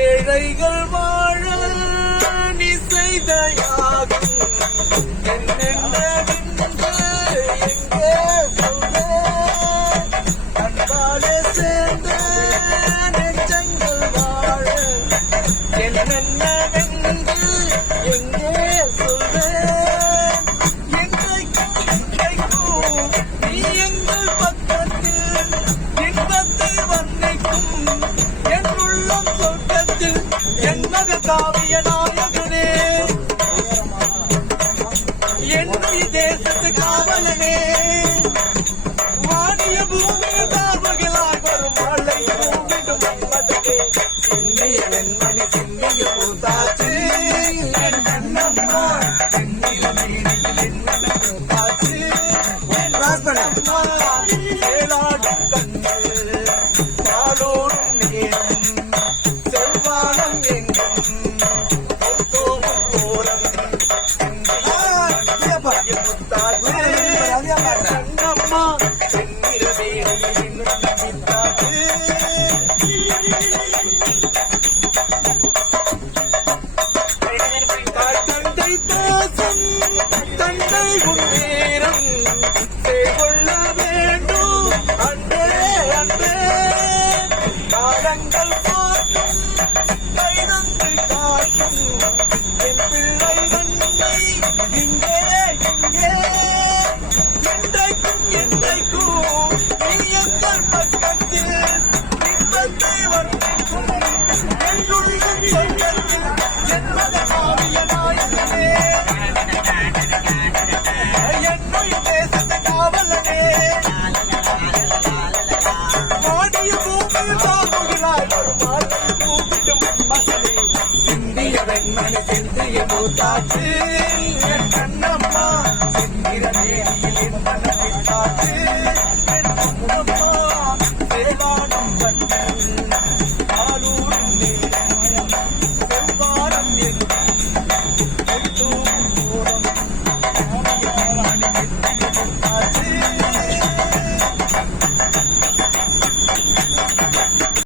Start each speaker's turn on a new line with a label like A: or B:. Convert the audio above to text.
A: ஏழைகள் வாழ நீ செய்த யாகம் என்னென்னவென்று எங்கே காவிய நாயகனே. என்னுடைய தேசத்து காவலனே. வாணிய பூமி தாழ்வுகளாய் வரும் மழை பூவிடும் மன்மதனே. சிந்திய வெண்மணி பூத்தாச்சு. என் என்னென்ன பூத்தாச்சு. ஏழாடும் கண்ணு. கொள்ள வேண்டும். அன்பே அன்பே. காலங்கள் பார்க்கும் கைதந்து காட்டும். என் பிள்ளை கண்மணி சிந்திய மூத்தாச்சு